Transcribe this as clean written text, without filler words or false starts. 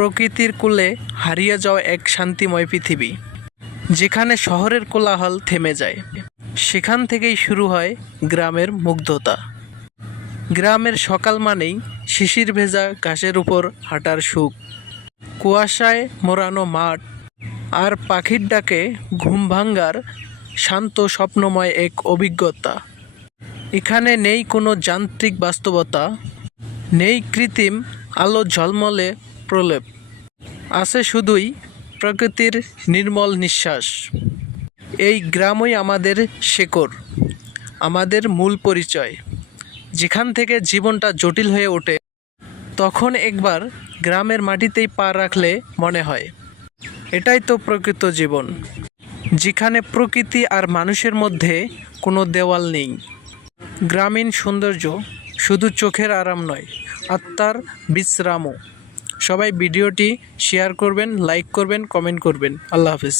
প্রকৃতির কোলে হারিয়ে যাওয়া এক শান্তিময় পৃথিবী, যেখানে শহরের কোলাহল থেমে যায়। সেখান থেকেই শুরু হয় গ্রামের মুগ্ধতা। গ্রামের সকাল মানেই শিশির ভেজা ঘাসের উপর হাঁটার সুখ, কুয়াশায় মোড়ানো মাঠ আর পাখির ডাকে ঘুম ভাঙার শান্ত স্বপ্নময় এক অভিজ্ঞতা। এখানে নেই কোনো যান্ত্রিক বাস্তবতা, নেই কৃত্রিম আলো ঝলমলে প্রলেপ, আছে শুধুই প্রকৃতির নির্মল নিঃশ্বাস। এই গ্রামই আমাদের শেকড়, আমাদের মূল পরিচয়। যেখান থেকে জীবনটা জটিল হয়ে ওঠে, তখন একবার গ্রামের মাটিতেই পা রাখলে মনে হয় এটাই তো প্রকৃত জীবন, যেখানে প্রকৃতি আর মানুষের মধ্যে কোনো দেওয়াল নেই। গ্রামীণ সৌন্দর্য শুধু চোখের আরাম নয়, আত্মার বিশ্রামও। সবাই ভিডিওটি শেয়ার করবেন, লাইক করবেন, কমেন্ট করবেন। আল্লাহ হাফেজ।